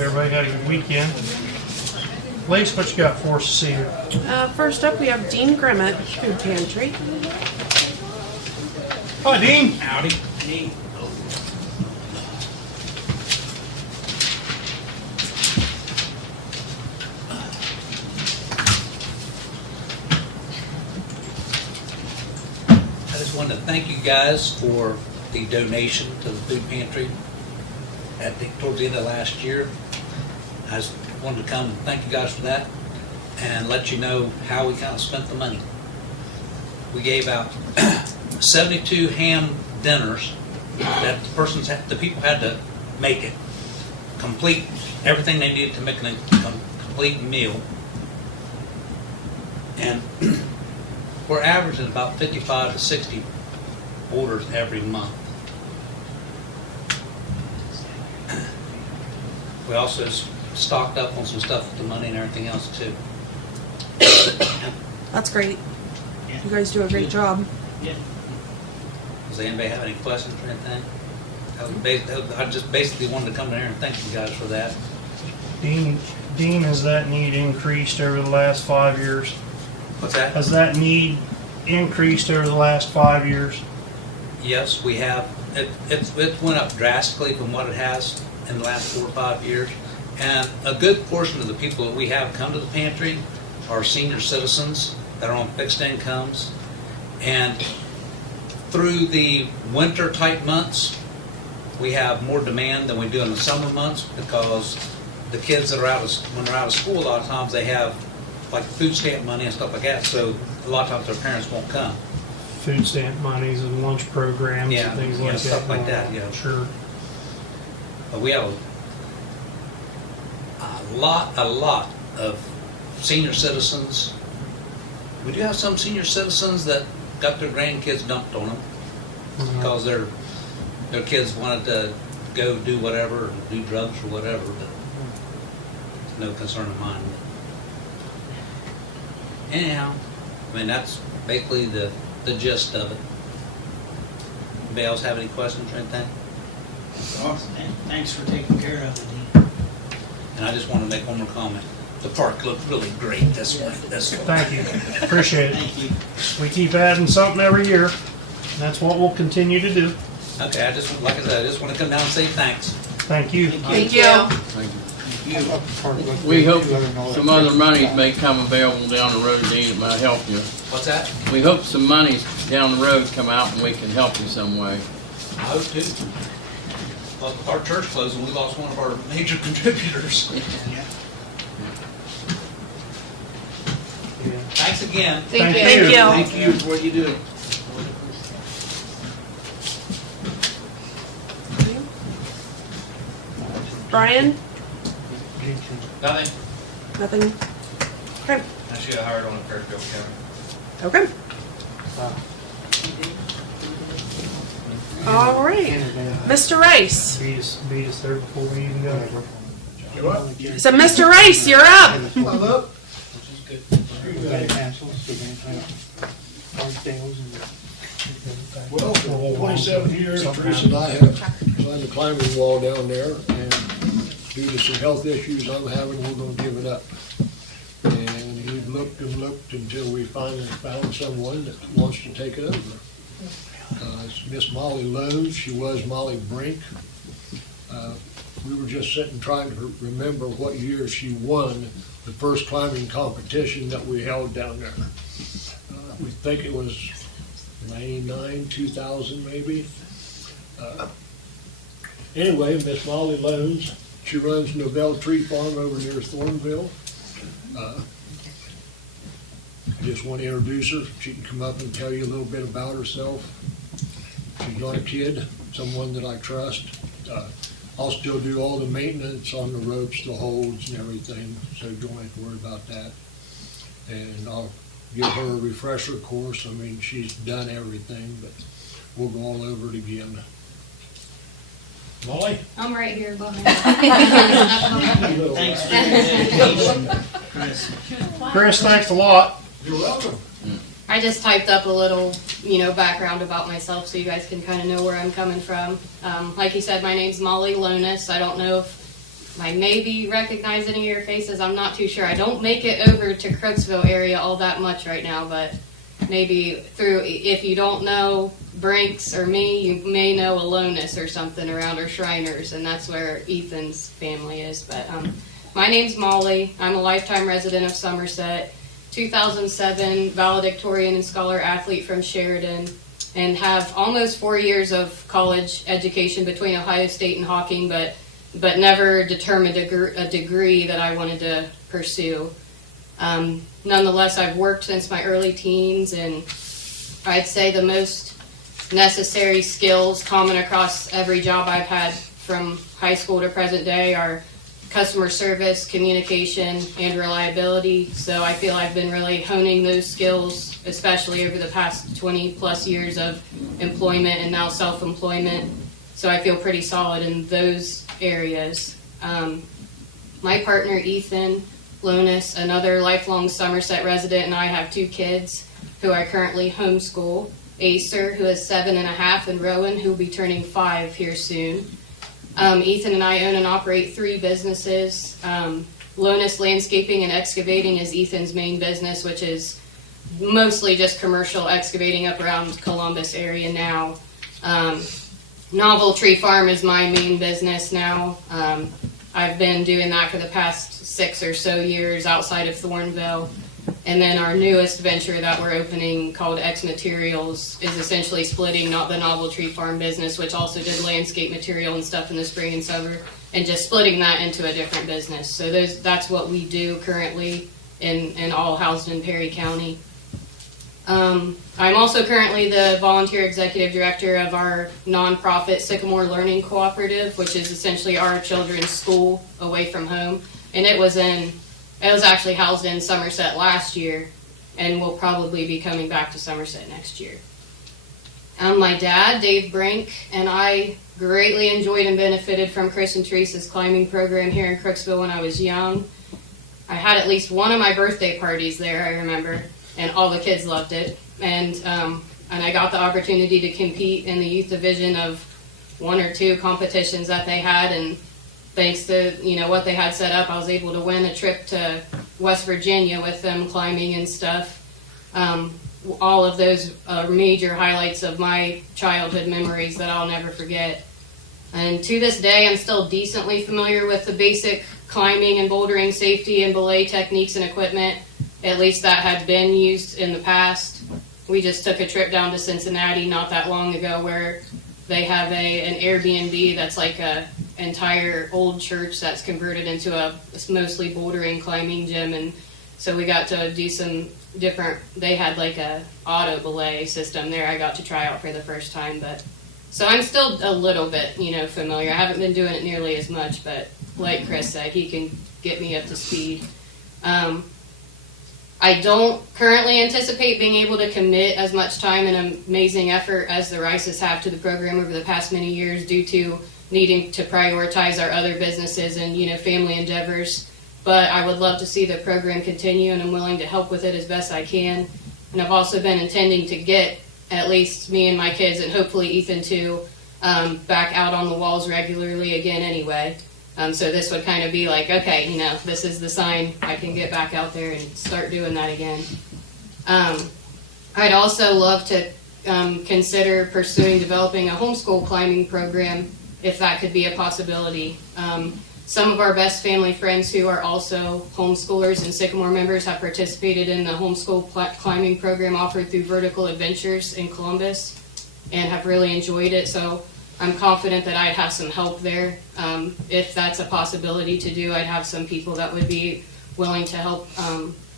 everybody had a good weekend. Lacey, what you got for us to see here? First up, we have Dean Grimmett, Food Pantry. Hi, Dean. Howdy. I just wanted to thank you guys for the donation to the food pantry towards the end of last year. I just wanted to come and thank you guys for that and let you know how we kind of spent the money. We gave out 72 ham dinners that the people had to make it. Complete everything they needed to make a complete meal. And we're averaging about 55 to 60 orders every month. We also stocked up on some stuff with the money and everything else too. That's great. You guys do a great job. Yeah. Does anybody have any questions or anything? I just basically wanted to come in here and thank you guys for that. Dean, has that need increased over the last 5 years? What's that? Has that need increased over the last 5 years? Yes, we have. It went up drastically from what it has in the last 4 or 5 years. And a good portion of the people that we have come to the pantry are senior citizens that are on fixed incomes. And through the winter type months, we have more demand than we do in the summer months because the kids that are when they're out of school, a lot of times they have like food stamp money and stuff like that. So a lot of times their parents won't come. Food stamp monies and lunch programs Yeah, and things yeah, like that. stuff like that, yeah. Sure. But we have a lot of senior citizens. We do have some senior citizens that got their grandkids dumped on them because their kids wanted to go do whatever, or do drugs or whatever, but it's no concern of mine. Anyhow, I mean, that's basically the gist of it. Anybody else have any questions or anything? Awesome, man. Thanks for taking care of it, Dean. And I just want to make one more comment. The park looked really great this way. Thank you. Appreciate it. Thank you. We keep adding something every year. And that's what we'll continue to do. Okay, like I said, I just want to come down and say thanks. Thank you. Thank you. Thank you. We hope some other monies may come available down the road, Dean, that might help you. What's that? We hope some monies down the road come out and we can help you some way. I hope too. Well, with our church closing, we lost one of our major contributors. Thanks again. Thank you. Thank you for what you do. Brian? Nothing. Nothing? Okay. I should have hired on the Crooksville County. Okay. All right. Mr. Rice. Beat us there before we even got here. So, Mr. Rice, you're up. Well, for 27 years, Teresa and I have climbed the climbing wall down there, and due to some health issues I'm having, we're gonna give it up. And we've looked and looked until we finally found someone that wants to take it over. It's Miss Molly Lowe. She was Molly Brink. We were just sitting trying to remember what year she won the first climbing competition that we held down there. We think it was 99, 2000 maybe. Anyway, Miss Molly Lowe, she runs Novell Tree Farm over near Thornville. I just want to introduce her. She can come up and tell you a little bit about herself. She's not a kid, someone that I trust. I'll still do all the maintenance on the ropes, the holds and everything, so you don't have to worry about that. And I'll give her a refresher course. I mean, she's done everything, but we'll go all over it again. Molly? I'm right here behind. Thanks for your dedication, Chris. Chris, thanks a lot. You're welcome. I just typed up a little, background about myself so you guys can kind of know where I'm coming from. Like you said, my name's Molly Lonis. I don't know if I may be recognizing any of your faces. I'm not too sure. I don't make it over to Crooksville area all that much right now, but maybe through, if you don't know Brinks or me, you may know Alonis or something around, or Shriners, and that's where Ethan's family is. But my name's Molly. I'm a lifetime resident of Somerset, 2007 valedictorian and scholar athlete from Sheridan, and have almost 4 years of college education between Ohio State and Hawking, but never determined a degree that I wanted to pursue. Nonetheless, I've worked since my early teens, and I'd say the most necessary skills common across every job I've had from high school to present day are customer service, communication, and reliability. So I feel I've been really honing those skills, especially over the past 20 plus years of employment and now self-employment. So I feel pretty solid in those areas. My partner, Ethan Lonis, another lifelong Somerset resident, and I have 2 kids who I currently homeschool. Acer, who is 7.5, and Rowan, who will be turning 5 here soon. Ethan and I own and operate 3 businesses. Lonis Landscaping and Excavating is Ethan's main business, which is mostly just commercial excavating up around Columbus area now. Novel Tree Farm is my main business now. I've been doing that for the past 6 or so years outside of Thornville. And then our newest venture that we're opening, called X Materials, is essentially splitting the Novel Tree Farm business, which also did landscape material and stuff in the spring and summer, and just splitting that into a different business. So that's what we do currently, and all housed in Perry County. I'm also currently the volunteer executive director of our nonprofit Sycamore Learning Cooperative, which is essentially our children's school away from home. And it was actually housed in Somerset last year, and will probably be coming back to Somerset next year. My dad, Dave Brink, and I greatly enjoyed and benefited from Chris and Teresa's climbing program here in Crooksville when I was young. I had at least one of my birthday parties there, I remember, and all the kids loved it. And I got the opportunity to compete in the youth division of 1 or 2 competitions that they had, and thanks to what they had set up, I was able to win a trip to West Virginia with them climbing and stuff. All of those are major highlights of my childhood memories that I'll never forget. And to this day, I'm still decently familiar with the basic climbing and bouldering safety and belay techniques and equipment. At least that had been used in the past. We just took a trip down to Cincinnati not that long ago, where they have an Airbnb that's like a entire old church that's converted into a mostly bouldering climbing gym, and so we got to do some different. They had like a auto belay system there. I got to try out for the first time, but so I'm still a little bit familiar. I haven't been doing it nearly as much, but like Chris said, he can get me up to speed. I don't currently anticipate being able to commit as much time and amazing effort as the Rices have to the program over the past many years, due to needing to prioritize our other businesses and family endeavors. But I would love to see the program continue, and I'm willing to help with it as best I can. And I've also been intending to get at least me and my kids, and hopefully Ethan too, back out on the walls regularly again anyway. So this would kind of be like, okay, this is the sign I can get back out there and start doing that again. I'd also love to consider pursuing developing a homeschool climbing program, if that could be a possibility. Some of our best family friends who are also homeschoolers and Sycamore members have participated in the homeschool climbing program offered through Vertical Adventures in Columbus and have really enjoyed it. So I'm confident that I'd have some help there. If that's a possibility to do, I'd have some people that would be willing to help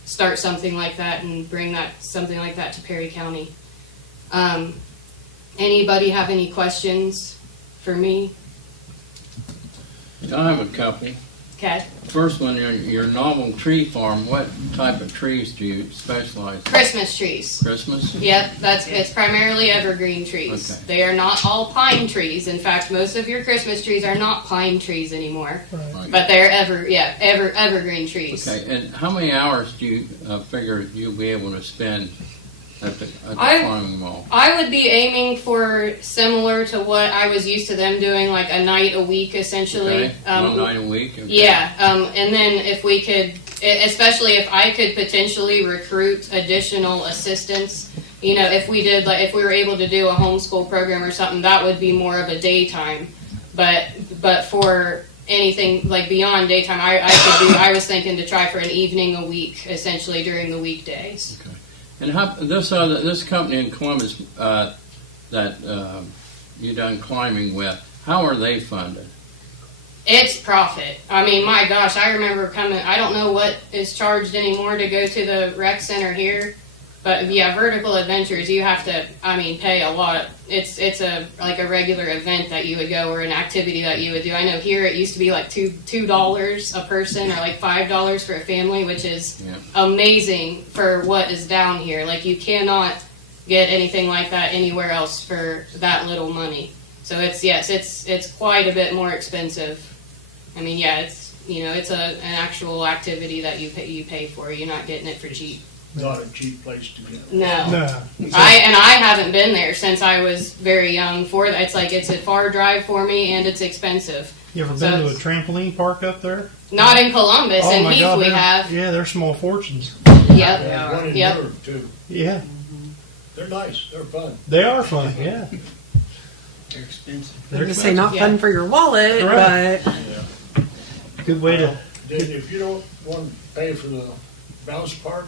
start something like that and bring something like that to Perry County. Anybody have any questions for me? I have a couple. Okay. First one, your Novel Tree Farm, what type of trees do you specialize in? Christmas trees. Christmas? Yep, it's primarily evergreen trees. Okay. They are not all pine trees. In fact, most of your Christmas trees are not pine trees anymore. Right. But they're evergreen trees. Okay, and how many hours do you figure you'll be able to spend at the I- climbing wall? I would be aiming for similar to what I was used to them doing, like a night a week, essentially. Okay, one night a week? Okay. Yeah, and then if we could, especially if I could potentially recruit additional assistants, you know, if we did, like, if we were able to do a homeschool program or something, that would be more of a daytime. But for anything like beyond daytime, I was thinking to try for an evening a week, essentially during the weekdays. Okay. And how, this company in Columbus that you done climbing with, how are they funded? It's profit. I mean, my gosh, I remember coming. I don't know what is charged anymore to go to the rec center here, but yeah, Vertical Adventures, you have to, I mean, pay a lot. It's a like a regular event that you would go or an activity that you would do. I know here it used to be like $2 a person or like $5 for a family, which is amazing for what is down here. Like you cannot get anything like that anywhere else for that little money. So it's quite a bit more expensive. I mean, yeah, it's an actual activity that you pay for. You're not getting it for cheap. Not a cheap place to go. No. No. I haven't been there since I was very young. For that, it's a far drive for me, and it's expensive. You ever been to a trampoline park up there? Not in Columbus, Oh and my Heath God, we they're- have. Yeah, they're small fortunes. Yep. Yeah, one in Yep. Europe too. Yeah, They're nice, they're fun. they are fun. Yeah, They're expensive. I was gonna say not Yeah. fun for your wallet, Correct. but good way to. Then if you don't want to pay for the bounce park,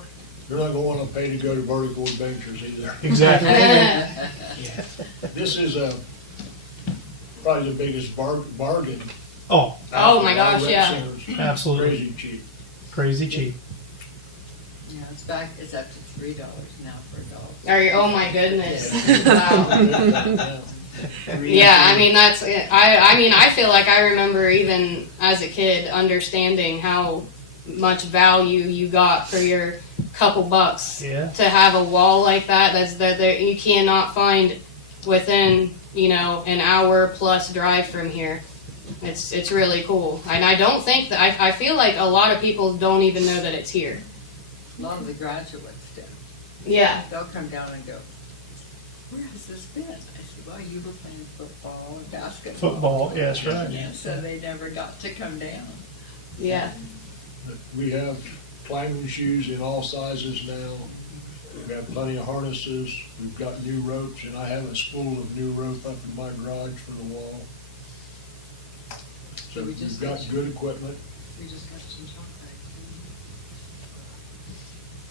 you're not gonna wanna pay to go to Vertical Adventures either. Exactly. This is probably the biggest bargain. Oh, Oh my gosh, Rec yeah. centers. absolutely. Crazy cheap. Crazy cheap. Yeah, it's up to $3 now for adults. Oh my goodness. Yeah. Yeah, I mean that's. I feel like I remember even as a kid understanding how much value you got for your couple bucks. Yeah. To have a wall like that, that you cannot find within an hour plus drive from here. It's really cool, and I don't think that I feel like a lot of people don't even know that it's here. A lot of the graduates do. Yeah. They'll come down and go, where has this been? I said, well, you were playing football and basketball. Football, yeah, that's right. Yeah, so they never got to come down. Yeah. But we have climbing shoes in all sizes now. We've got plenty of harnesses. We've got new ropes, and I have a spool of new rope up in my garage for the wall. So We we've just got got good equipment. We just got some chocolate.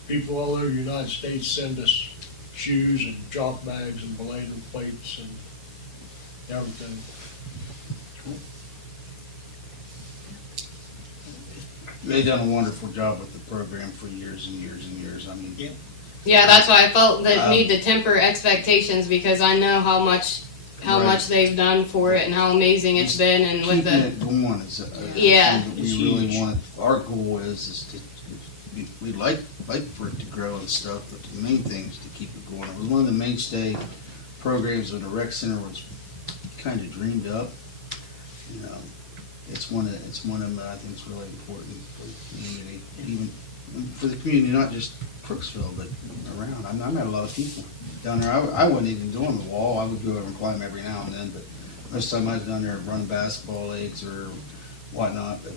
People all over the United States send us shoes and chalk bags and belay plates and everything. They've done a wonderful job with the program for years and years and years. I mean, Yeah, that's why I felt the need to temper expectations because I know how much Right. they've done for it and how amazing it's been, and with keeping the it going is Yeah. thing that It's we really huge. want. Our goal is to we'd like for it to grow and stuff, but the main thing is to keep it going. It was one of the mainstay programs when the rec center was kind of dreamed up. You know, it's one of them that I think is really important for the community, even for the community, not just Crooksville, but around. I met a lot of people down there. I wasn't even doing the wall. I would go over and climb every now and then, but most of the time I was down there running basketball leagues or whatnot. But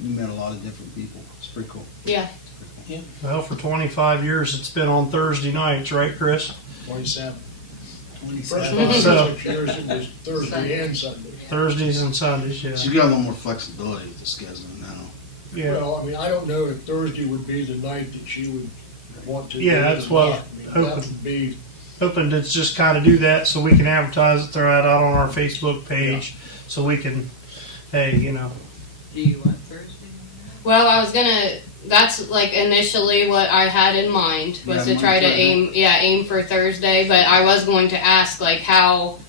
you met a lot of different people. It's pretty cool. yeah. Well, for 25 years, it's been on Thursday nights, right, Chris? 27. First 27. 6 years it was Thursday and Sunday. Thursdays and Sundays, yeah. She's got a little more flexibility with the schedule now. Yeah. Well, I mean, I don't know if Thursday would be the night that she would want to. Yeah, do it that's or what not. I mean, that hoping. would be, Hoping to just kind of do that so we can advertise it, throw it out on our Facebook page, so we can, hey, Do you want Thursday? Well, I was gonna. That's like initially what I had in mind was Yeah, to mine try to too. aim for Thursday. But I was going to ask like how,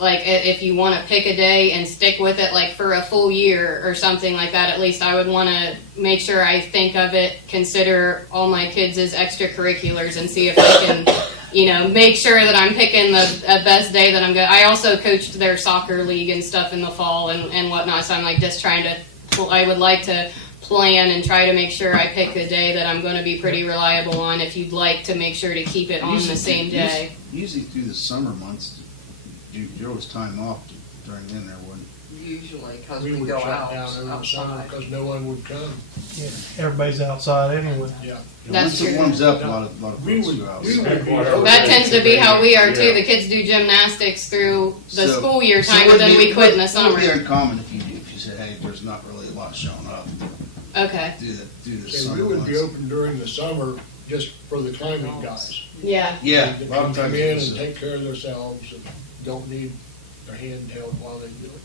like if you want to pick a day and stick with it like for a full year or something like that. At least I would want to make sure I think of it, consider all my kids as extracurriculars, and see if I can, make sure that I'm picking the best day that I'm good. I also coached their soccer league and stuff in the fall and whatnot. So I'm like just trying to. I would like to plan and try to make sure I pick a day that I'm going to be pretty reliable on. If you'd like to make sure to keep it on the same day. Usually through the summer months, there was time off during then there wasn't. Usually, because We we would go shut out down over the summer outside. because no one would come. Yeah, everybody's outside anyway. Yeah. That's Once it true. warms up, a lot of We folks would, go out. we would be open. That tends to be how we are too. The kids do gymnastics through the So- school year so time, it but would then be- we quit in the It would be summer. uncommon if you said, hey, there's not really a lot showing up. Okay. Do the So summer we would be months. open during the summer just for the climbing guys. Yeah. Yeah, They a lot of come times in it is, and take care of themselves and don't need their hand held while they do it.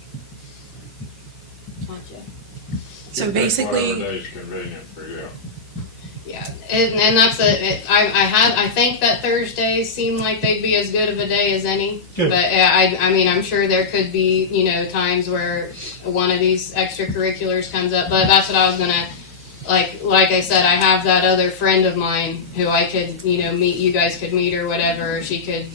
Gotcha. So basically, Whatever day's convenient for you. Yeah, and that's I think that Thursdays seem like they'd be as good of a day as any. Good. But I mean, I'm sure there could be, times where one of these extracurriculars comes up. But that's what I was gonna, like I said, I have that other friend of mine who I could, meet. You guys could meet or whatever. She could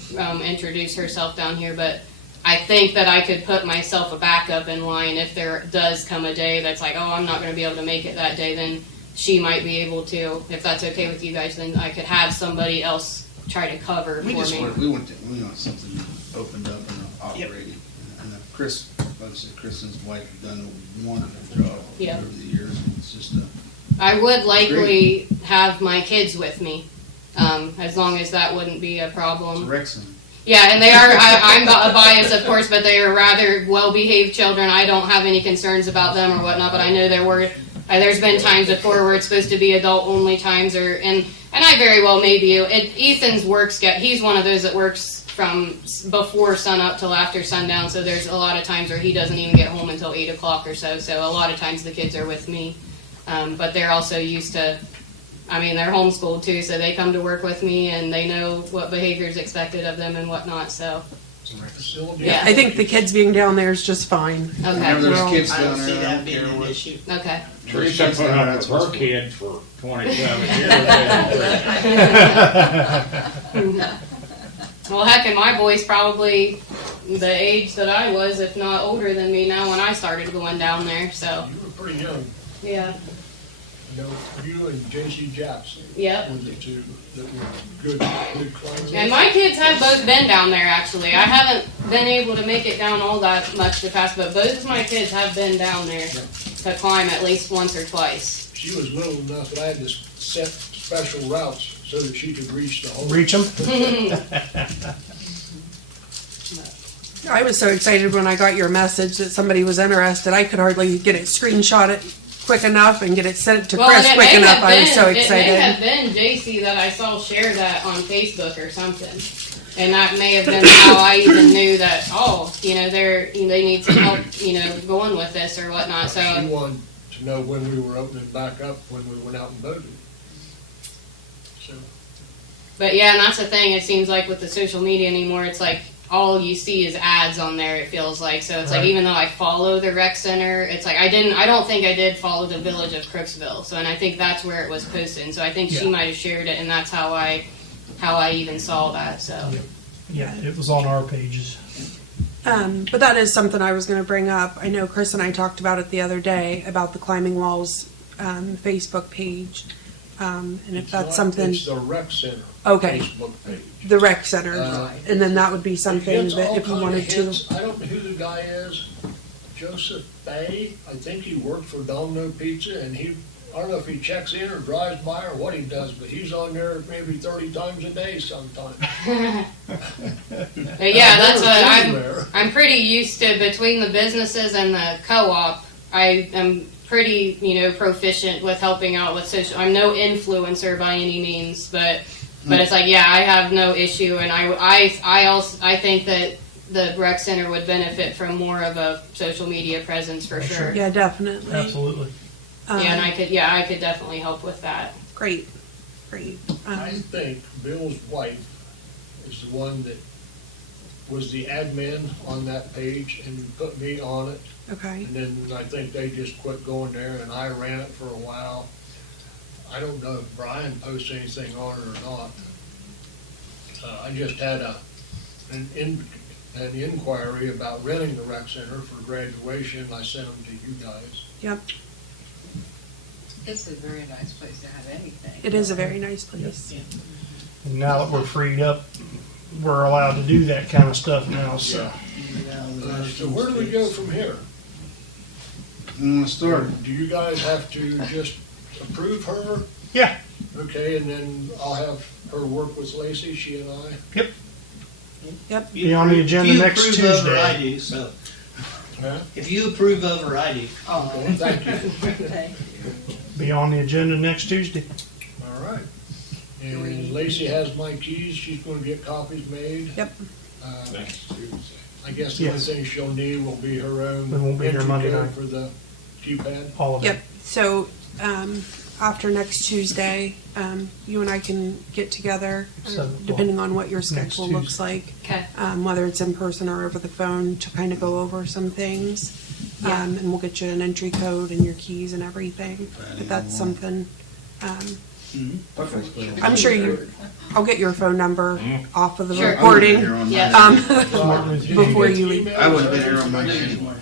introduce herself down here. But I think that I could put myself a backup in line if there does come a day that's like, oh, I'm not going to be able to make it that day. Then she might be able to. If that's okay with you guys, then I could have somebody else try to cover We for just me. we want something opened up and operating. And Chris, like I said, Chris and his wife have done a wonderful job Yep. over the years. It's just I would likely have my kids with me, as long as that wouldn't be a it's a problem. rec center. Yeah, and they are. I'm biased, of course, but they are rather well-behaved children. I don't have any concerns about them or whatnot. But I know there's been times before where it's supposed to be adult-only times, and I very well may be. Ethan's he's one of those that works from before sunup till after sundown. So there's a lot of times where he doesn't even get home until 8 o'clock or so. So a lot of times the kids are with me, but they're also used to. I mean, they're homeschooled too, so they come to work with me and they know what behavior is expected of them and whatnot. So, Facility. Yeah. I think the kids being down there is just fine. Whenever okay, there's Well, kids I down don't there, see I that don't being care an what. issue. okay. Teresa put up with her kids for 27 years. Well, heck, and my boy's probably the age that I was, if not older than me now when I started going down there. So, You were pretty young. yeah, You and J.C. Jackson yep. were the two that were good climbers. And my kids have both been down there, actually. I haven't been able to make it down all that much the past, but both of my kids have been down there to climb at least once or twice. She was little enough that I had to set special routes so that she could reach the hole. Reach them. I was so excited when I got your message that somebody was interested. I could hardly get it screenshotted quick enough and get it sent to Chris and it quick may enough. have I was so been- It may have excited. been JC that I saw share that on Facebook or something. And that may have been how I even knew that, they need some help, going with this or whatnot. She So, wanted to know when we were opening back up, when we went out and voted. So, but yeah, and that's the thing. It seems like with the social media anymore, it's like all you see is ads on there. It feels like so. It's like Right. even though I follow the rec center, it's like I don't think I did follow the Village of Crooksville. So, and I think that's where it was posted. And so I think she Yeah. might have shared it, and that's how I even saw that. So. Yeah, it was on our pages. But that is something I was going to bring up. I know Chris and I talked about it the other day about the Climbing Walls Facebook page. And if it's that's not- something, It's the rec center Okay. Facebook page. the rec center, and then that would be It something gets that all if you kind of wanted to. hits. I don't know who the guy is. Joseph Bay. I think he worked for Domino Pizza, and I don't know if he checks in or drives by or what he does, but he's on there maybe 30 times a day sometimes. But yeah, that's what I've never been there. I'm pretty used to between the businesses and the co-op. I am pretty, proficient with helping out with social. I'm no influencer by any means, but it's like, yeah, I have no issue, and I think that the rec center would benefit from more of a social media presence for sure. Yeah, definitely. Absolutely. Um, Yeah, and I could definitely help with that. Great. I think Bill's wife is the one that was the admin on that page and put me on it. Okay. And then I think they just quit going there, and I ran it for a while. I don't know if Brian posts anything on it or not. I just had an inquiry about renting the rec center for graduation. I sent them to you guys. Yep. It's a very nice place to have anything. It is a very nice place. And now that we're freed up, we're allowed to do that kind of stuff now, so. So where do we go from here? Start. Do you guys have to just approve her? Yeah. Okay, and then I'll have her work with Lacey, she and I? Yep. Be on the agenda If you next approve of her, I Tuesday. do, so. Huh? If you approve of her, I do. Oh, Thank you. thank you. Be on the agenda next Tuesday. All right. And Lacey has my keys, she's gonna get copies made. Yep. Next Tuesday. I guess the only Yes. thing she'll need will be her own We won't be here entry Monday code night. for the keypad. All of it. Yep. So after next Tuesday, you and I can get together, 7 o'clock. depending on what your schedule looks Tuesday. like, Okay. whether it's in person or over the phone, to kind of go over some things. Yeah. And we'll get you an entry code and your keys and everything. If that's something. I'm sure I'll get your phone number off of the Sure. recording. Yeah. Before you leave. I would have been here on Monday anyway.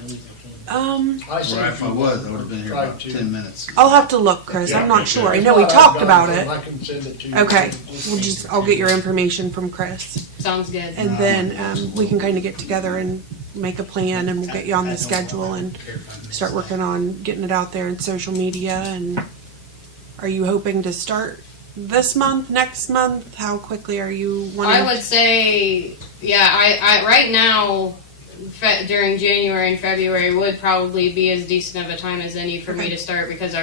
I Or sent if I you was, I would have been here Tried about to. 10 minutes. I'll have to look, Chris. I'm not sure. I know we I've talked got about them. it. I can send it to you. Okay. I'll get your information from Chris. Sounds good. And then we can kind of get together and make a plan, and we'll get you on the schedule and start working on getting it out there in social media. And are you hoping to start this month, next month? How quickly are you wanting? I would say, yeah, I right now, during January and February would probably be as decent of a time as any for me to start, because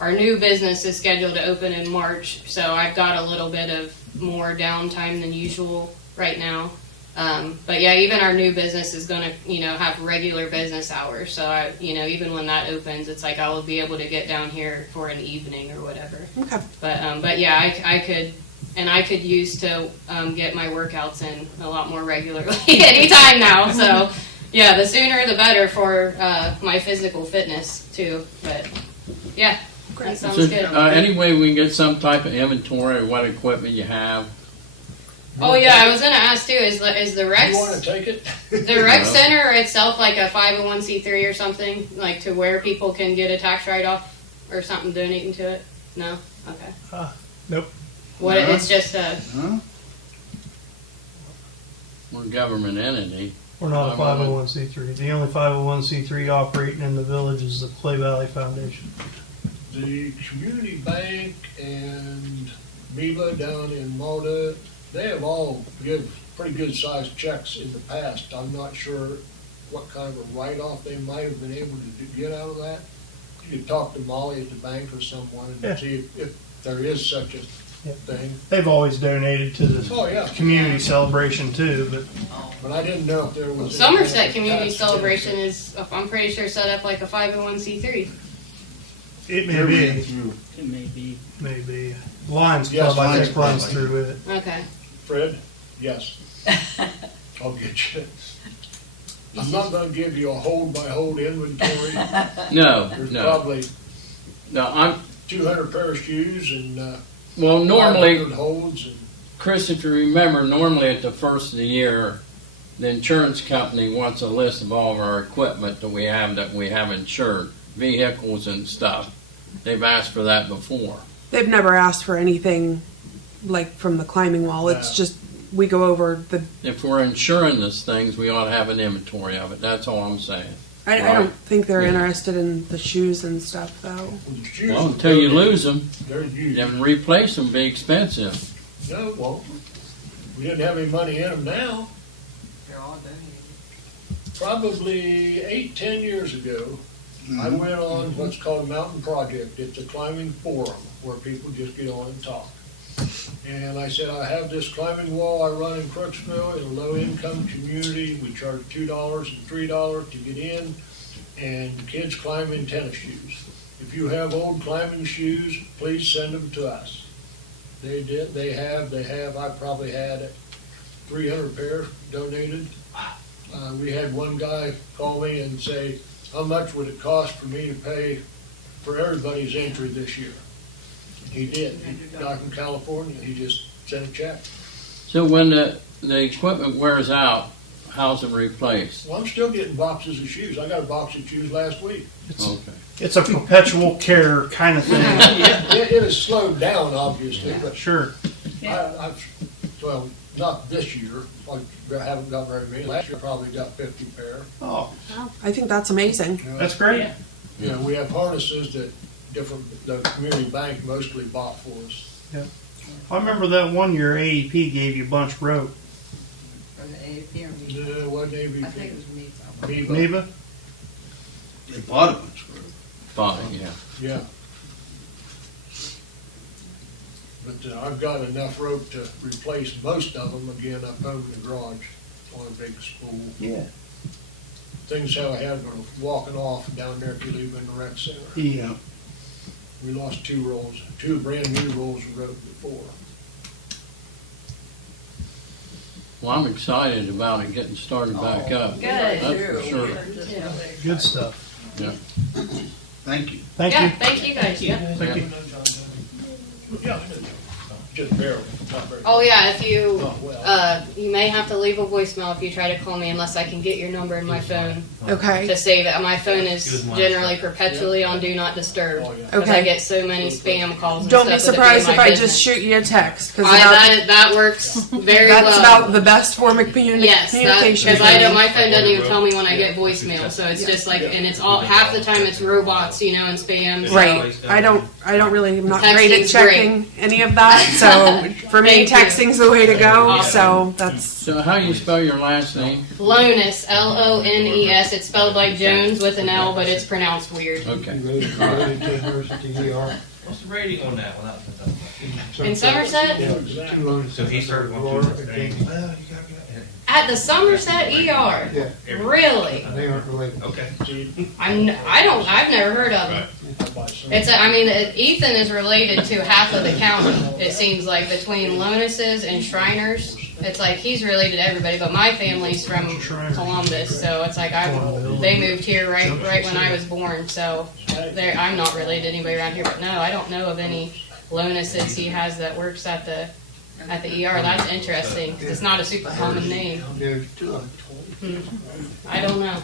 our new business is scheduled to open in March, so I've got a little bit of more downtime than usual right now. But yeah, even our new business is going to, have regular business hours. So even when that opens, it's like I will be able to get down here for an evening or whatever. Okay. But yeah, I could use to get my workouts in a lot more regularly anytime now. So yeah, the sooner the better for my physical fitness too. But yeah, that sounds So, good. any way we can get some type of inventory of what equipment you have? Oh yeah, I was gonna ask too. Is the Rex? You wanna take it? The rec center itself like a 501c3 or something, like to where people can get a tax write-off or something donating to it? No? Okay. Nope. What, No. it's just a, Huh? We're a government entity. We're not a 501c3. The only 501c3 operating in the village is the Clay Valley Foundation. The community bank and BIBA down in Malta, they have all give pretty good sized checks in the past. I'm not sure what kind of a write-off they might have been able to get out of that. You could talk to Molly at the bank or someone and Yeah. see if there is such a thing. They've always donated to the Oh, yeah. community celebration too, But I didn't know if there was. Somerset anything Community attached to it. Celebration is, I'm pretty sure, set up like a 501c3. but it may They're be. ran through. It may be. Maybe. Lions Yes, Club, I Lions think, Club, runs I through with it. Okay. Fred, yes. I'll get you. I'm not gonna give you a hold-by-hold inventory. No, There's no, probably no. I'm 200 pair of shoes and well. Normally, 500 holds and Chris, if you remember, normally at the first of the year, the insurance company wants a list of all of our equipment that we have insured, vehicles and stuff. They've asked for that before. They've never asked for anything like from the climbing wall. It's just we go over the. If we're insuring these things, we ought to have an inventory of it. That's all I'm saying. I don't think they're interested in the shoes and stuff though. the shoes. Well, until you lose them, They're used. then replace them be expensive. No, well, we didn't have any money in them now. They're all donated. Probably 8-10 years ago, I went on what's called a mountain project. It's a climbing forum where people just get on and talk. And I said, I have this climbing wall I run in Crooksville in a low-income community. We charge $2 and $3 to get in, and kids climb in tennis shoes. If you have old climbing shoes, please send them to us. They did. They have. I probably had 300 pairs donated. We had one guy call me and say, how much would it cost for me to pay for everybody's entry this year? He did. He got from California. He just sent a check. So when the equipment wears out, how's it replaced? Well, I'm still getting boxes of shoes. I got a box of shoes last week. Okay. it's a perpetual care kind of thing. It has slowed down, obviously, but Sure. well, not this year. I haven't got very many. Last year, I probably got 50 pair. Oh, I think that's amazing. that's great. You know, we have harnesses that the community bank mostly bought for us. I remember that one year AEP gave you a bunch of rope. For the AAP or me. What Navy? I think it was me. Neva. Neva? They bought a bunch of rope. Fine, yeah. Yeah. But I've got enough rope to replace most of them again up home in the garage on a big spool. Yeah. Things how I had when walking off down there if you leave in the rec center. Yeah. We lost two brand new rolls of rope before. Well, I'm excited about it getting started back up. Good. That's for sure. Good stuff. Yeah. Thank you. Thank Yeah, you. thank you guys. Yeah. Thank you. Yeah, just barely, not very. Oh yeah, if you Oh, well. you may have to leave a voicemail if you try to call me unless I can get your number in my phone Okay. to save it. My phone is generally perpetually on do not disturb Oh, yeah. because I Okay. get so many spam calls. And Don't stuff be with it being surprised my if I business. just shoot you a text, because That works very that's well. about the best form of Yes, communication. because for me. my phone doesn't even tell me when I get voicemail, so it's just like, and it's all half the time it's robots, and spam. So. Right. I don't really, I'm not great at Texting's checking any of that, so for me, Thank you. texting's the way to go, Awesome. so that's, So how you spell your last name? Lones, Lones. It's spelled like Jones with an L, but it's pronounced weird. Okay. What's the rating on that one? In Somerset? So he started going through the thing. At the Somerset ER? Yeah. Really? They aren't related. Okay. I've never heard of them. Ethan is related to half of the county, it seems like, between Lonuses and Shriners. It's like he's related to everybody, but my family's from Columbus, so it's like they moved here right when I was born, so I'm not related to anybody around here, but no, I don't know of any Lonuses he has that works at the ER. That's interesting, 'cause it's not a super common name. I don't know.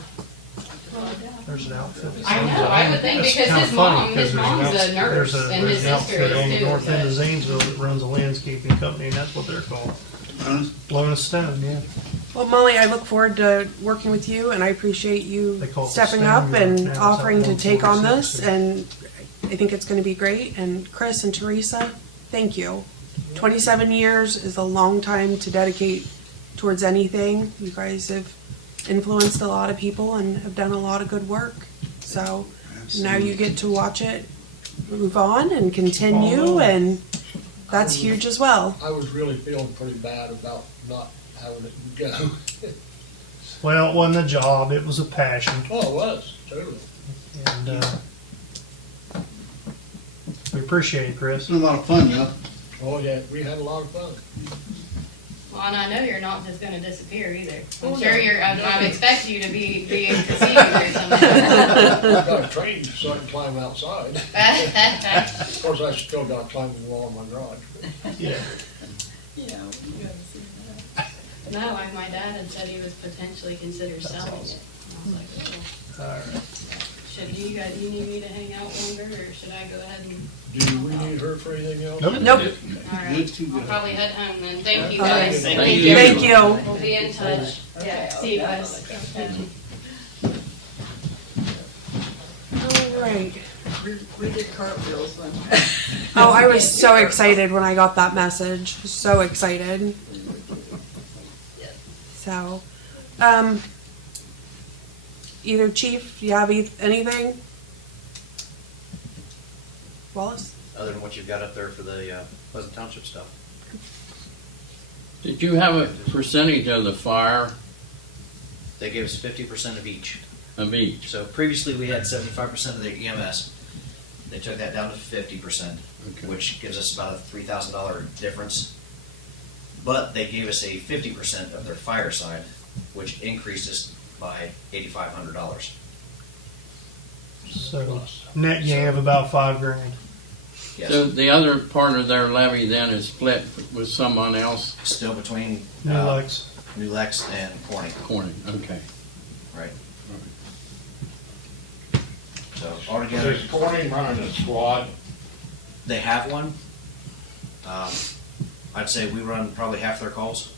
There's an outfit. I know, I would think, That's because kinda his funny, 'cause mom's a nurse, there's and his an sister outfit on is the too. north end of but- Zanesville that runs a landscaping company, and that's what they're called. Lona Stone, yeah. well, Molly, I look forward to working with you, and I appreciate you They call it the stepping Stone up Yard and now, it's offering out to on take on 46. this, and I think it's gonna be great, and Chris and Teresa, thank you. 27 years is a long time to dedicate towards anything. You guys have influenced a lot of people and have done a lot of good work. So now you get to watch it move on and continue, and that's huge as well. I was really feeling pretty bad about not having it go. Well, it wasn't a job, it was a passion, Oh, it was, totally. and, we appreciate it, Chris. It's been a lot of fun, yeah. Oh, yeah, we had a lot of fun. Well, and I know you're not just gonna disappear either. Oh, I'm sure no. I expect you to be in casino or something. I've got a train so I can climb outside. Of course, I still got to climb the wall in my garage. Yeah. Yeah, you haven't seen that. No, my dad had said he was potentially consider selling it. And I was like, well, All right. you need me to hang out longer, or should I go ahead and? Do we need her for anything else? Nope. Nope. All right, I'll probably head home then. Thank you All right. guys. Thank you. Thank you. We'll be in touch. Yeah, see you guys. All right. We did cartwheels when. Oh, I was so excited when I got that message. So excited. So, either chief, you have anything? Wallace? Other than what you've got up there for the Pleasant Township stuff. Did you have a percentage of the fire They gave us 50% of each. of each? So previously we had 75% of the EMS. They took that down to 50%, Okay. which gives us about a $3,000 difference. But they gave us a 50% of their fire side, which increases by $8,500. So, net you have about $5,000. Yes. So the other part of their levy then is split with someone else? Still between New Lex. New Lex and Corning. Corning, okay. Right. So altogether, Is 20 running a squad? they have one. I'd say we run probably half their calls.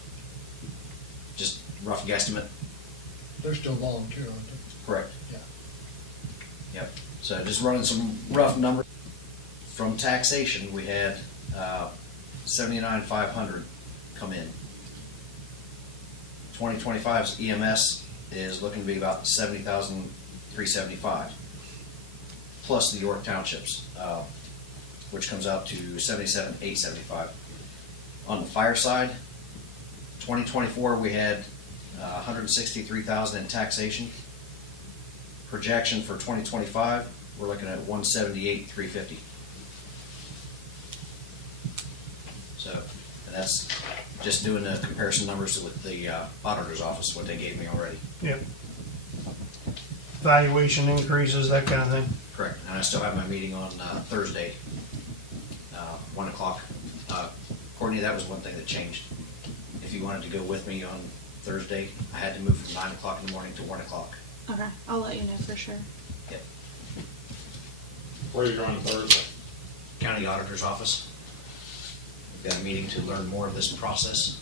Just rough guesstimate. They're still volunteer, aren't they? Correct. Yeah. Yep. So just running some rough numbers. From taxation, we had 79,500 come in. 2025's EMS is looking to be about 70,375, plus the York Townships, which comes out to 77,875. On the fire side, 2024 we had 163,000 in taxation. Projection for 2025, we're looking at 178,350. So, and that's just doing the comparison numbers with the auditor's office, what they gave me already. Yep. Valuation increases, that kind of thing. Correct. And I still have my meeting on Thursday, 1 o'clock. Courtney, that was one thing that changed. If you wanted to go with me on Thursday, I had to move from 9 o'clock in the morning to 1 o'clock. Okay, I'll let you know for sure. Yep. Where are you going Thursday? County auditor's office. We've got a meeting to learn more of this process.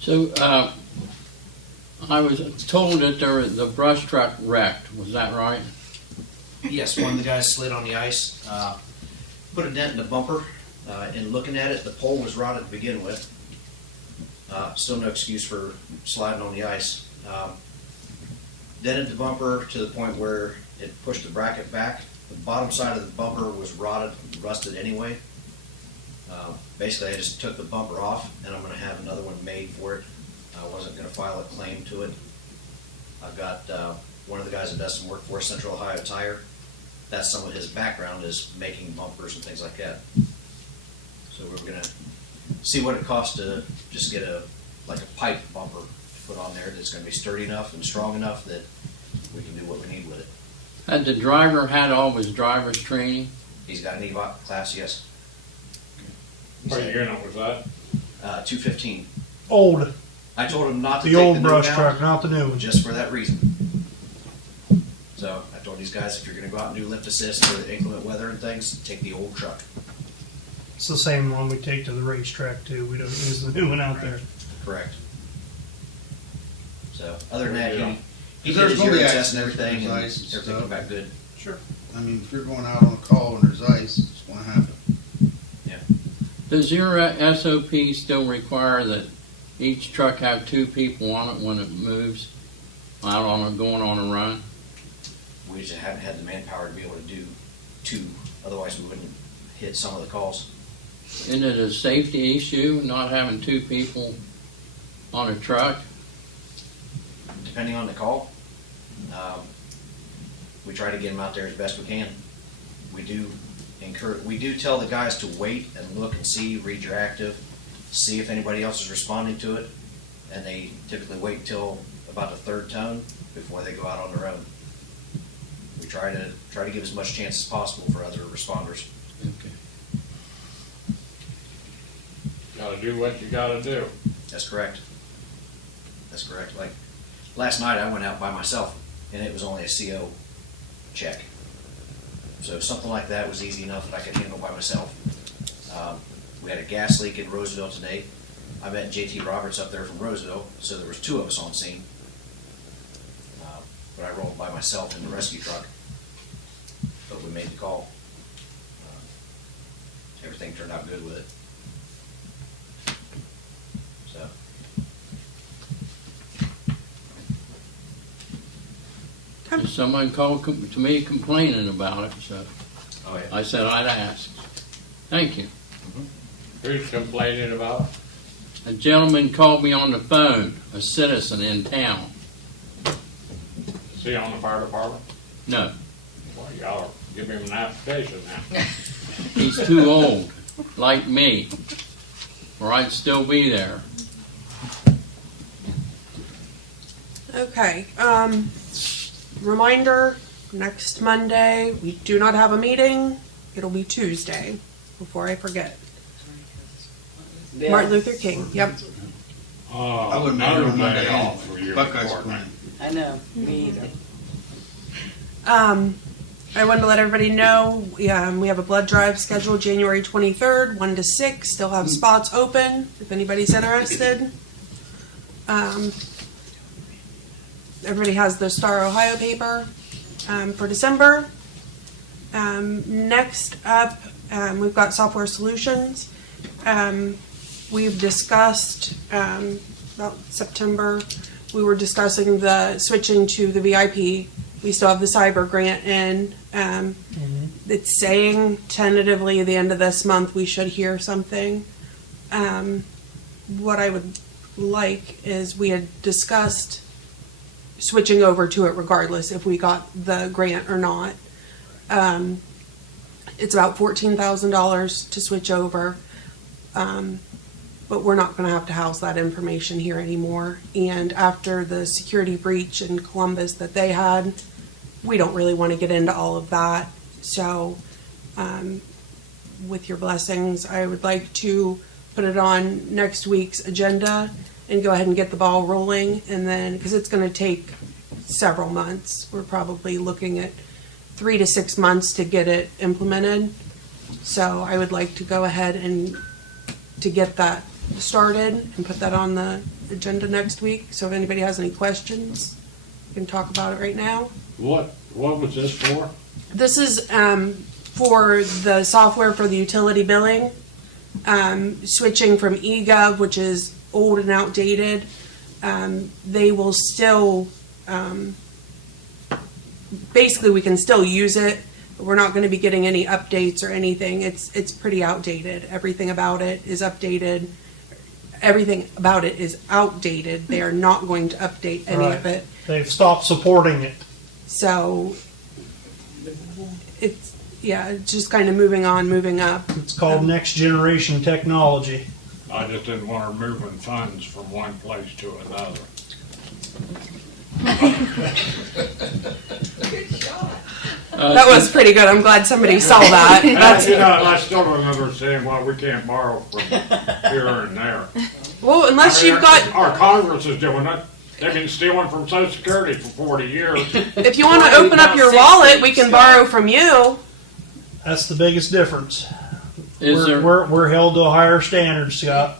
So, I was told that the brush truck wrecked, was that right? Yes, one of the guys slid on the ice, put a dent in the bumper. In looking at it, the pole was rotted to begin with. Still no excuse for sliding on the ice. Dented the bumper to the point where it pushed the bracket back. The bottom side of the bumper was rotted, rusted anyway. Basically, I just took the bumper off, and I'm going to have another one made for it. I wasn't going to file a claim to it. I've got one of the guys that does some work for Central Ohio Tire. That's some of his background, is making bumpers and things like that. So we're going to see what it costs to just get a pipe bumper to put on there that's going to be sturdy enough and strong enough that we can do what we need with it. Had the driver had all his driver's training? He's got an EVOC class, yes. What unit was that? 215. Old, I told him not to the take old the new brush one truck, out, not the new one. just for that reason. So I told these guys, if you're going to go out and do lift assist for the inclement weather and things, take the old truck. It's the same one we take to the racetrack too. We don't use the new one out there. Correct. So other than that, Yeah. he did There's his gonna be urine test and accidents everything, with and ice and everything stuff. came back good. Sure. I mean, if you're going out on a call and there's ice, it's going to happen. Yeah. Does your SOP still require that each truck have 2 people on it when it moves out going on a run? We just haven't had the manpower to be able to do 2. Otherwise, we wouldn't hit some of the calls. Isn't it a safety issue not having 2 people on a truck? Depending on the call, we try to get them out there as best we can. We do tell the guys to wait and look and see, read your active, see if anybody else is responding to it, and they typically wait until about the 3rd tone before they go out on their own. We try to give as much chance as possible for other responders. Okay. Gotta do what you gotta do. That's correct. Like last night, I went out by myself, and it was only a CO check. So something like that was easy enough that I could handle by myself. We had a gas leak in Roseville today. I met JT Roberts up there from Roseville, so there was 2 of us on scene. But I rolled by myself in the rescue truck. But we made the call. Everything turned out good with it. So. Just someone called to me complaining about it, so Oh, yeah. I said I'd ask. Thank you. Who's complaining about? A gentleman called me on the phone, a citizen in town. Is he on the fire department? No, Well, y'all give him an application now. he's too old, like me, or I'd still be there. Okay, reminder, next Monday, we do not have a meeting. It'll be Tuesday, before I forget. Martin Luther King, yep. I wouldn't mind another on Monday day anyway. off for you. Buckeyes Gordon. playing. I know, me either. I wanted to let everybody know, we have a blood drive scheduled January 23rd, 1 to 6. Still have spots open if anybody's interested. Everybody has the Star Ohio paper for December. Next up, we've got software solutions. We've discussed about September. We were discussing the switching to the VIP. We still have the cyber grant in. It's saying tentatively at the end of this month we should hear something. What I would like is we had discussed switching over to it regardless if we got the grant or not. It's about $14,000 to switch over. But we're not going to house that information here anymore. And after the security breach in Columbus that they had, we don't really want to get into all of that. So, with your blessings, I would like to put it on next week's agenda and go ahead and get the ball rolling. And then, because it's going to take several months, we're probably looking at 3 to 6 months to get it implemented. So I would like to go ahead and to get that started and put that on the agenda next week. So if anybody has any questions, we can talk about it right now. What was this for? This is for the software for the utility billing, switching from eGov, which is old and outdated. They will still, basically we can still use it, but we're not going to be getting any updates or anything. It's pretty outdated. Everything about it is updated. Everything about it is outdated. They are not going to update any of it. They've stopped supporting it. So it's just kind of moving on, moving up. It's called next generation technology. I just didn't want her moving funds from one place to another. That was pretty good. I'm glad somebody saw that. That's, You know, I still remember saying, well, we can't borrow from here and there. well, unless I mean, you've got, our Congress is doing it. They've been stealing from Social Security for 40 years. if you want to open up your wallet, we can borrow from you. That's the biggest difference. Is there, We're held to a higher standard, Scott.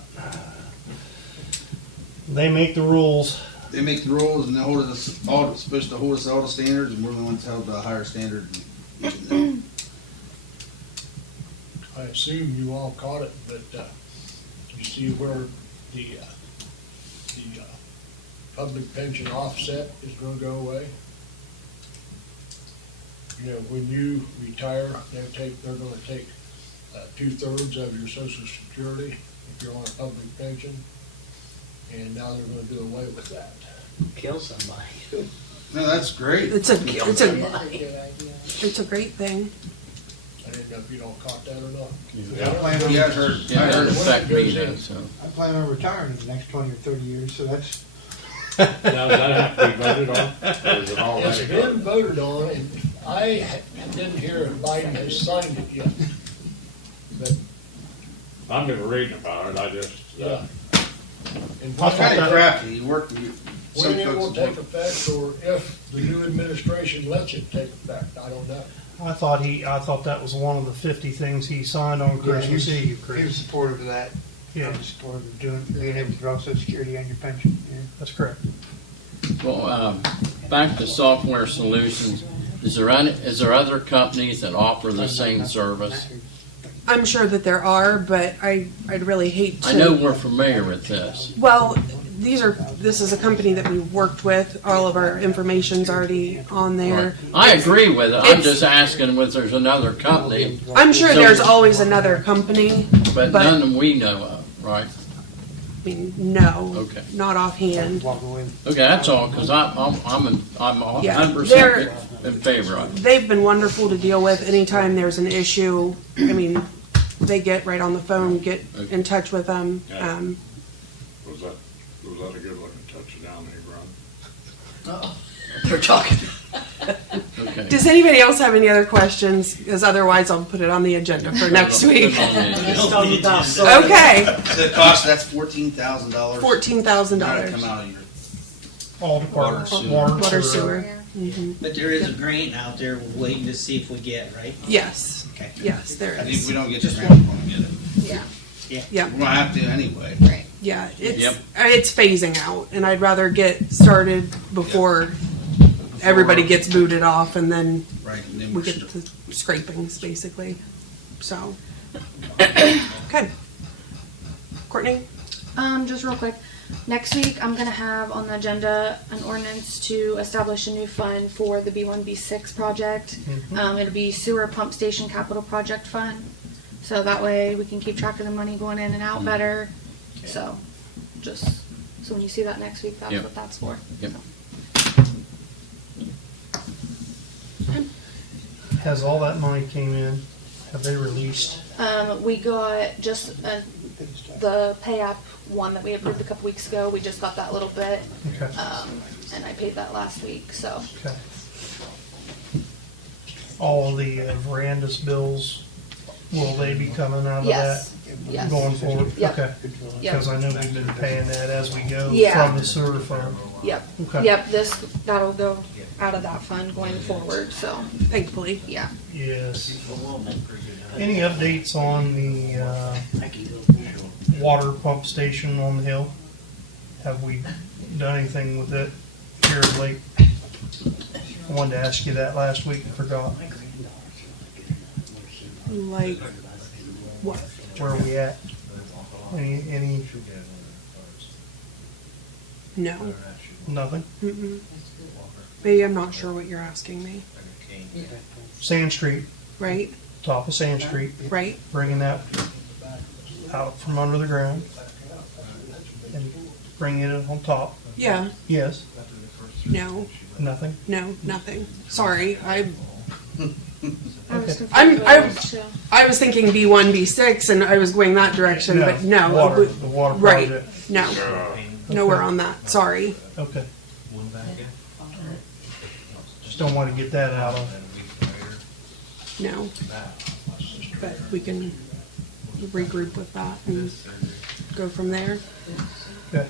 They make the rules. They make the rules and they hold us all, supposed to hold us all the standards, and we're the ones held to a higher standard. I assume you all caught it, but you see where the public pension offset is going to go away? You know, when you retire, they're going to take 2/3 of your Social Security if you're on a public pension, and now they're going to do away with that. Kill somebody. No, that's great. It's a That's a good idea. it's a great thing. I didn't know if you all caught that or not. Yeah, I heard. yeah, it doesn't affect me then, so. I plan on retiring in the next 20 or 30 years, so that's. Now, does that have to be voted on? Or is it It's already been voted? voted on, and I didn't hear if Biden has signed it yet. But, I've been reading about it, I just, yeah. And It's kind of crafty. You work with some when it will folks. take effect, or if the new administration lets it take effect, I don't know. I thought that was one of the 50 things he signed on Christmas Eve, He was Chris. supportive of that. Yeah. He was supportive of being able to draw Social Security on your pension. Yeah. That's correct. Well, back to software solutions. Is there other companies that offer the same service? I'm sure that there are, but I'd really hate to. I know we're familiar with this. Well, this is a company that we've worked with. All of our information's already on there. I agree with it. I'm It's- just asking if there's another company, I'm sure So- there's always another company. but But- none that we know of, right? I mean, no, Okay. not offhand. Walk away. Okay, that's all, because I'm Yeah, 100% in favor of it. They've been wonderful to deal with. Anytime there's an issue, I mean, they get right on the phone, get in touch with them. was that a good looking touchdown he run? We're talking. Okay. Okay. Does anybody else have any other questions? Because otherwise, I'll put it on the agenda for next week. Okay, So the cost, that's $14,000. $14,000. Come out of your All departments, Water, Water, sewer. But there is a grant out there we're waiting to see if we get, right? Yes, Okay. yes, there If is. we don't get the grant, we won't get it. Yeah, We're gonna have to anyway. yeah. Yep. It's phasing out, and I'd rather get started before everybody gets booted off, and then Right, and then we we're get still, to scrapings, basically. So, okay. Courtney? Just real quick. Next week, I'm going to have on the agenda an ordinance to establish a new fund for the B1, B6 project. It'll be Sewer Pump Station Capital Project Fund. So that way we can keep track of the money going in and out better. So, so when you see that next week, that's Yep. what that's for. Yep. Has all that money came in? Have they released? We got just the pay app one that we approved a couple weeks ago. We just got that little bit. Okay. And I paid that last week, so. Okay. All the Verandas bills, will they be coming out of Yes. that Yes. going forward? Yep. Okay. Yep. Because I know we've been paying that as we go Yeah. from the sewer fund. Yep. Okay. Yep. That'll go out of that fund going forward. So Thankfully. yeah. Yes. Any updates on the water pump station on the hill? Have we done anything with it here of late? I wanted to ask you that last week, I forgot. Like, what? Where are we at? Any, No. nothing? Mm-mm. Maybe I'm not sure what you're asking me. Sand Street, Right? top of Sand Street, Right? bringing that out from under the ground and bringing it on top. Yeah. Yes, No. nothing? No. Nothing. Sorry. I was Okay. confused. I was thinking B1, B6, and I was going that direction, but no. Water, the water Right. project. No. Nowhere on that. Sorry. Okay. Just don't want to get that out of. No. But we can regroup with that and go from there. Okay.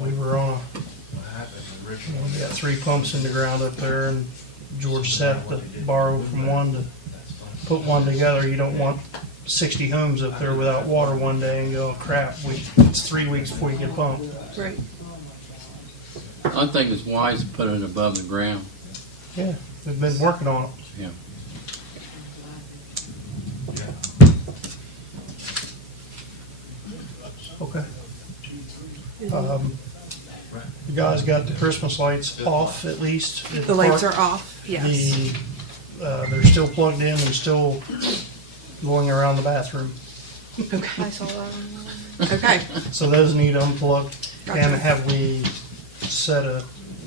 We were on we got 3 pumps in the ground up there, and George just had to borrow from one to put one together. You don't want 60 homes up there without water one day and go, oh, crap, it's 3 weeks before you get a pump. Right. I think it's wise to put it above the ground. Yeah, we've been working on it. Yeah. Okay. You guys got the Christmas lights off at least? at The lights park? are off. Yes. They're still plugged in and still going around the bathroom. I saw that one. Okay. So those need unplugged. Gotcha. And have we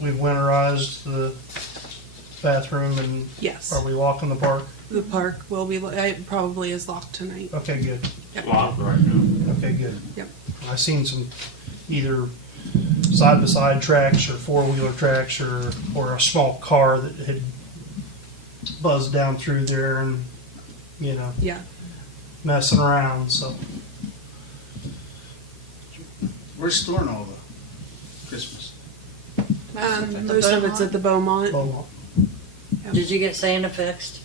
we've winterized the bathroom and Yes. are we locking the park? The park will be, it probably is locked tonight. Okay, good. Locked right now. Okay, good. Yep. I seen some either side-by-side tracks or four-wheeler tracks or a small car that had buzzed down through there and, Yeah. messing around, so. We're storing all the Christmas. Most of it's at the Beaumont. Beaumont. Did you get Santa fixed?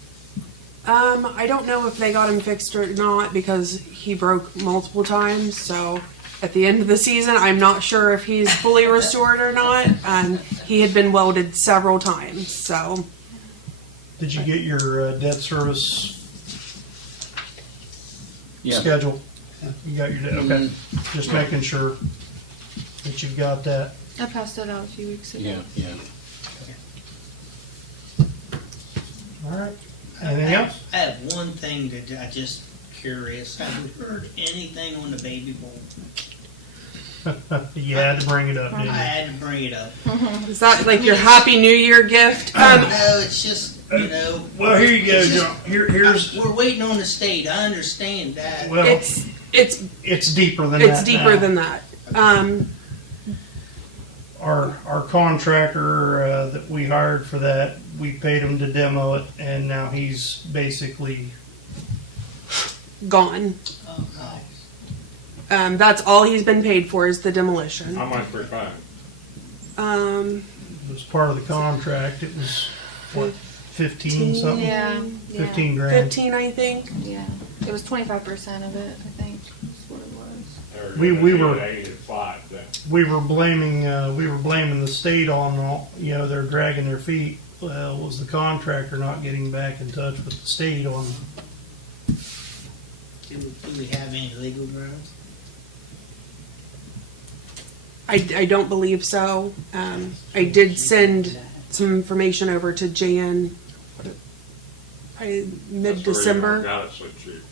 I don't know if they got him fixed or not because he broke multiple times. So at the end of the season, I'm not sure if he's fully restored or not. He had been welded several times. So Did you get your debt service Yeah. schedule? You got your debt, okay. Just making sure that you've got that. I passed it out a few weeks ago. Yeah, yeah. All right. Anything else? I have one thing that I just curious. Have you heard anything on the baby bowl? You had to bring it up, didn't I you? had to bring it up. is that like your Happy New Year gift? No, it's just, Well, here you go, it's just- John. Here's We're waiting on the state. I understand that. well, It's it's deeper than that. deeper now. than that. our contractor that we hired for that, we paid him to demo it, and now he's basically Gone. Oh, nice. That's all he's been paid for is the demolition. How much we paying? it was part of the contract. It was what, 15 something, Yeah. 15 grand. 15, I think. Yeah. It was 25% of it, I think. That's what it was. We were- 85 then. We were blaming the state on all, they're dragging their feet. Well, it was the contractor not getting back in touch with the state on. Do we have any legal grounds? I don't believe so. I did send some information over to Jan probably mid-December. Got it so cheap.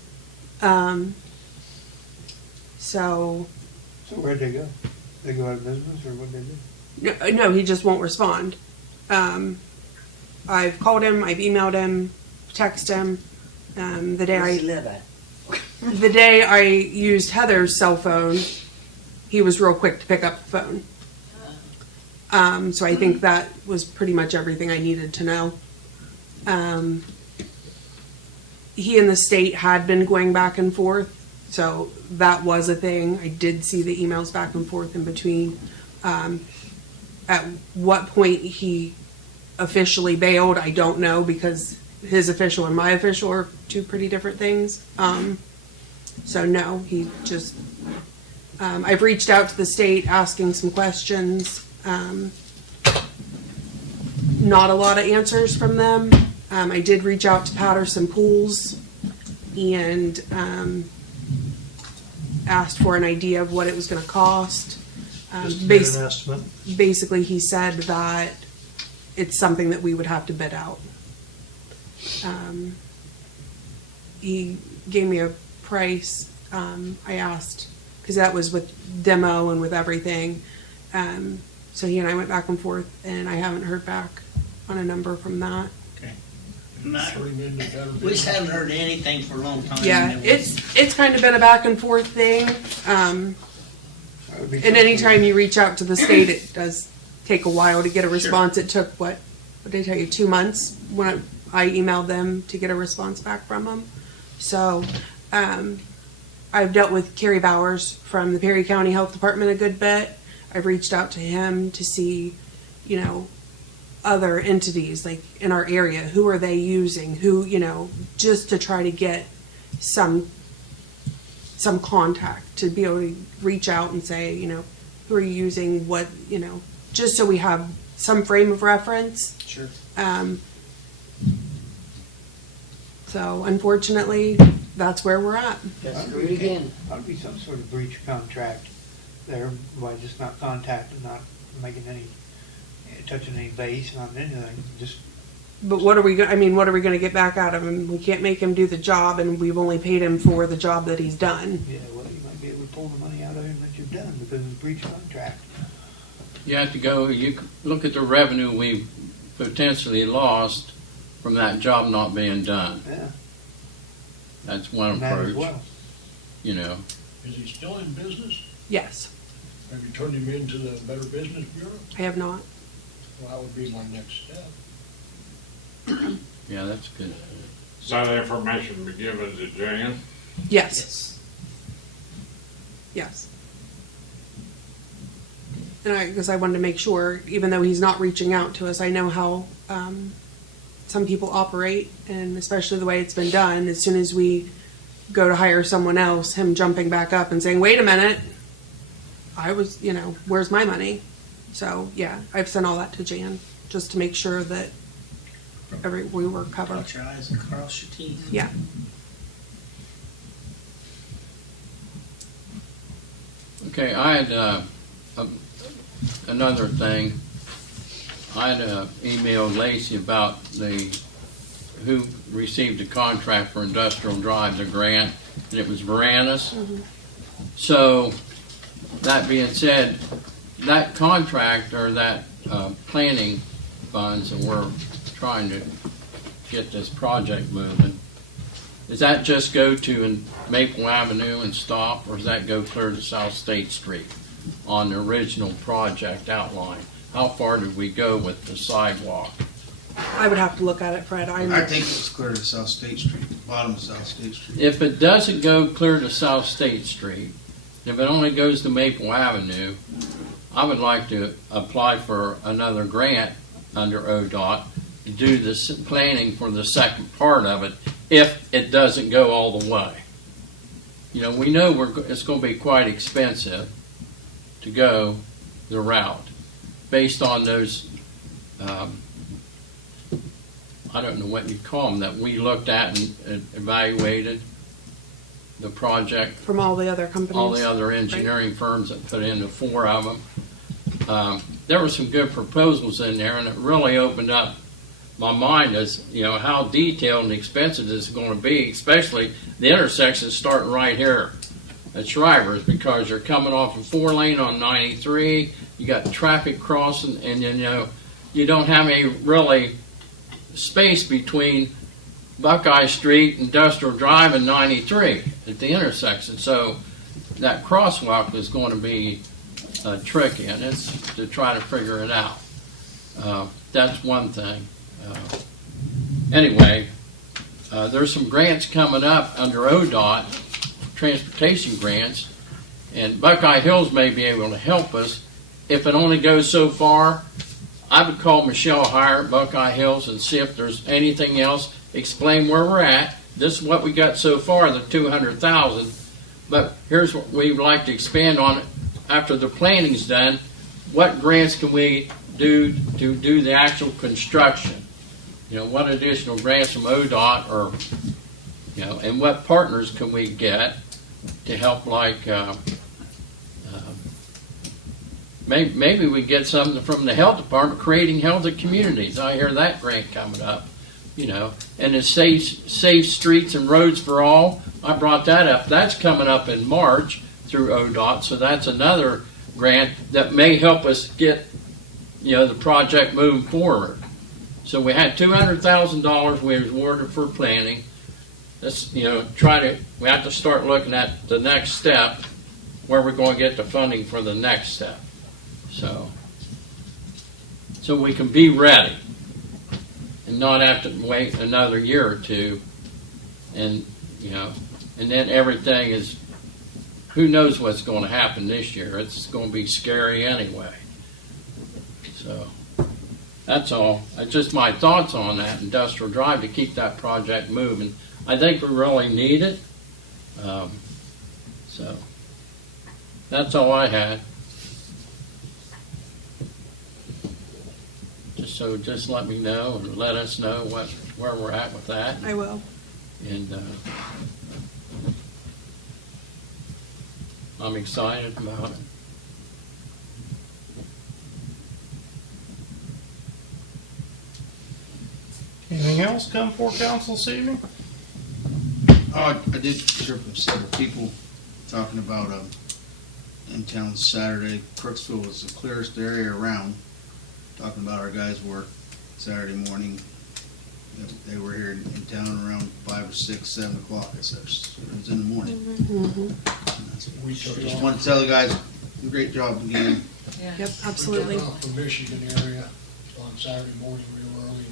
So, So where'd they go? They go out of business, or what'd they do? no, he just won't respond. I've called him, I've emailed him, texted him. The day I used Heather's cell phone, he was real quick to pick up the phone. So I think that was pretty much everything I needed to know. He and the state had been going back and forth, so that was a thing. I did see the emails back and forth in between. At what point he officially bailed, I don't know, because his official and my official are two pretty different things. So no, he just, I've reached out to the state asking some questions. Not a lot of answers from them. I did reach out to Patterson Pools and asked for an idea of what it was going to cost. Just to get an estimate. Basically, he said that it's something that we would have to bid out. He gave me a price. I asked, because that was with demo and with everything. So he and I went back and forth, and I haven't heard back on a number from that. Okay. We We just haven't heard anything for a long time. Yeah, it's kind of been a back and forth thing. And That would be anytime you reach out to the state, it does take a while to get a response. It took, what did I tell you, 2 months when I emailed them to get a response back from them. So I've dealt with Kerry Bowers from the Perry County Health Department a good bit. I've reached out to him to see, other entities like in our area, who are they using, who, just to try to get some contact to be able to reach out and say, who are you using, what, just so we have some frame of reference. Sure. So unfortunately, that's where we're at. Ought to be some sort of breach of contract there by just not contacting, not making any, touching any base on anything, just. But what are we what are we gonna get back out of him? We can't make him do the job, and we've only paid him for the job that he's done. Yeah, well, you might be able to pull the money out of him that you've done because of breach of contract. You have to go, look at the revenue we potentially lost from that job not being done. Yeah. That's one And that as approach, well. Is he still in business? Yes, Have you turned him into the Better Business Bureau? I have not. Well, that would be my next step. Yeah, that's good. Is that information be given to Jan? Yes, yes. And because I wanted to make sure, even though he's not reaching out to us, I know how some people operate, and especially the way it's been done. As soon as we go to hire someone else, him jumping back up and saying, "Wait a minute, I was, where's my money?" So yeah, I've sent all that to Jan just to make sure that we were covered. Cross your eyes and cross your teeth. Yeah. Okay, I had another thing. I had emailed Lacey about who received the contract for Industrial Drive, the grant, and it was Varanus. So, that being said, that contract or that planning funds that we're trying to get this project moving, does that just go to Maple Avenue and stop, or does that go clear to South State Street on the original project outline? How far did we go with the sidewalk? I would have to look at it, Fred. I think it's clear to South State Street, the bottom of South State Street. If it doesn't go clear to South State Street, if it only goes to Maple Avenue, I would like to apply for another grant under ODOT to do the planning for the second part of it, if it doesn't go all the way. You know, we know it's going to be quite expensive to go the route based on those, I don't know what you call them, that we looked at and evaluated the project. From all the other companies. All the other engineering firms that put in the 4 of them. There were some good proposals in there, and it really opened up my mind as, you know, how detailed and expensive this is going to be, especially the intersection starting right here at Shriver's, because you're coming off a 4-lane on 93, you got traffic crossing, and you know, you don't have any really space between Buckeye Street, Industrial Drive, and 93 at the intersection. So that crosswalk is going to be tricky, and it's to try to figure it out. That's one thing. Anyway, there's some grants coming up under ODOT, transportation grants, and Buckeye Hills may be able to help us. If it only goes so far, I would call Michelle Hire at Buckeye Hills and see if there's anything else, explain where we're at. This is what we got so far, the $200,000, but here's what we'd like to expand on it after the planning's done. What grants can we do to do the actual construction? You know, what additional grants from ODOT, or, you know, and what partners can we get to help, like, maybe we get something from the health department, creating healthy communities. I hear that grant coming up, you know, and the safe streets and roads for all. I brought that up. That's coming up in March through ODOT, so that's another grant that may help us get, you know, the project moving forward. So we had $200,000 we was awarded for planning. Let's, you know, we have to start looking at the next step, where we're going to get the funding for the next step. So we can be ready and not have to wait another year or two, and, you know, and then everything is, who knows what's going to happen this year. It's going to be scary anyway. So that's all. That's just my thoughts on that industrial drive to keep that project moving. I think we really need it. So that's all I had. Just let me know and let us know where we're at with that. I will. And I'm excited about it. Anything else come before council this evening? I did hear from several people talking about in town Saturday. Crooksville was the clearest area around. Talking about our guys' work Saturday morning. They were here in town around 5 or 6, 7 o'clock. I said it was in the morning. We took Just off. want to tell the guys, great job again. Yep, absolutely. We took off from Michigan area on Saturday morning real early.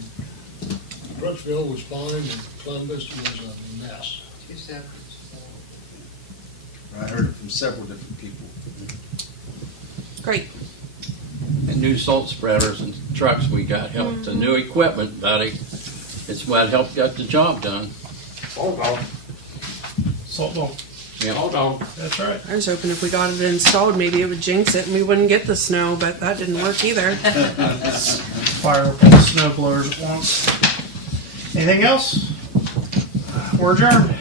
Crooksville was fine, and Columbus was a mess. I heard it from several different people. Great. And new salt spreaders and trucks we got helped. The new equipment, buddy. It's what helped get the job done. Hold on, Salt ball. Yeah. hold on. That's right. I was hoping if we got it installed, maybe it would jinx it and we wouldn't get the snow, but that didn't work either. Fire up all the snow blowers at once. Anything else? We're adjourned.